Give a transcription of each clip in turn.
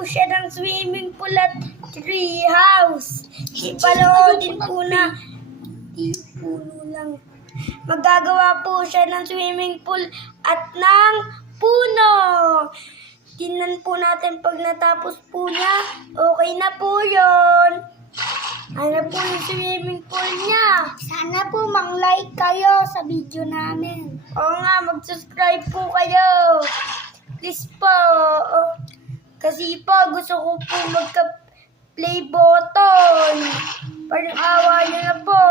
po siya ng swimming pool at tree house. Ipanoodin po na puno lang. Magagawa po siya ng swimming pool at ng puno. Tingnan po natin pag natapos po niya. Okay na po yun. Ano po yung swimming pool niya? Sana po mang-like kayo sa video namin. Oo nga, mag-subscribe po kayo. Please po. Kasi po, gusto ko po magka-play button. Parang awa niyo na po.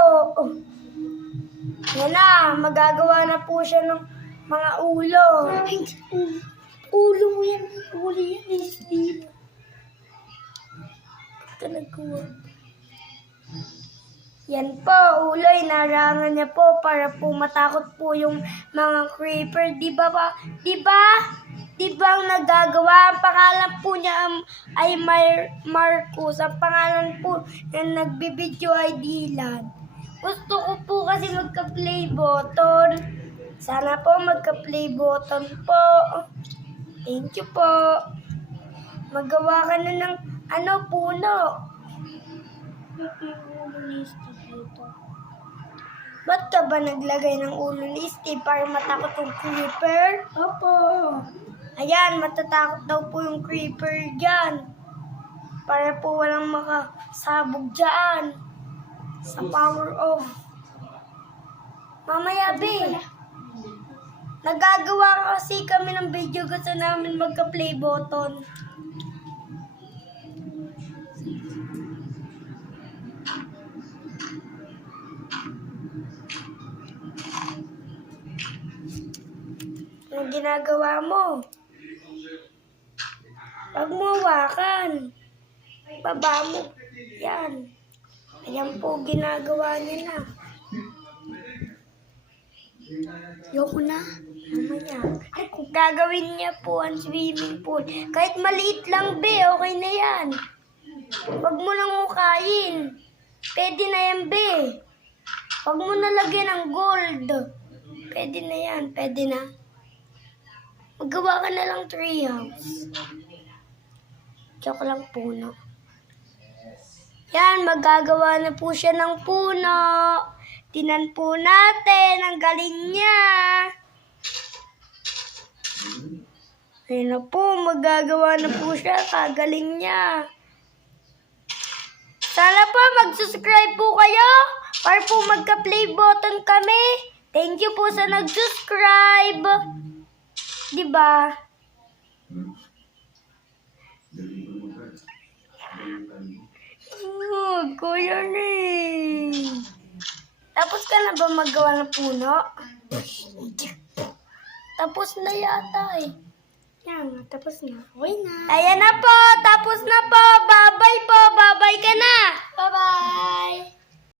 Yan na, magagawa na po siya ng mga ulo. Ulo mo yan. Ulo yan, Steve. Ito nagkuha. Yan po, ulo, inarangan niya po para po matakot po yung mga creeper. Di ba? Di ba ang nagagawa? Ang pangalan po niya ay Marcus. Ang pangalan po na nagbibideo ay Dylan. Gusto ko po kasi magka-play button. Sana po magka-play button po. Thank you po. Magawa ka na ng puno. Ba't ka ba naglagay ng ulo ni Steve para matakot yung creeper? Opo. Ayan, matatakot daw po yung creeper dyan. Para po walang makasabog dyan. Sa power off. Mamaya, be. Nagagawa kasi kami ng video. Gusto namin magka-play button. Anong ginagawa mo? Huwag mo hawakan. Baba mo. Yan. Ayan po, ginagawa niya na. Yoko na. Mamaya. Gagawin niya po ang swimming pool. Kahit maliit lang, be. Okay na yan. Huwag mo nang hukayin. Pwede na yan, be. Huwag mo nalagyan ng gold. Pwede na yan. Pwede na. Magawa ka na lang tree house. Joke lang, puno. Yan, magagawa na po siya ng puno. Tinan po natin, ang galing niya. Ayun na po, magagawa na po siya, kagaling niya. Sana po mag-subscribe po kayo para po magka-play button kami. Thank you po sa nag-subscribe. Diba? Kuya ni. Tapos ka na ba magawa ng puno? Tapos na yata eh. Yan, tapos na. Okay na. Ayan na po, tapos na po. Bye-bye po, bye-bye ka na.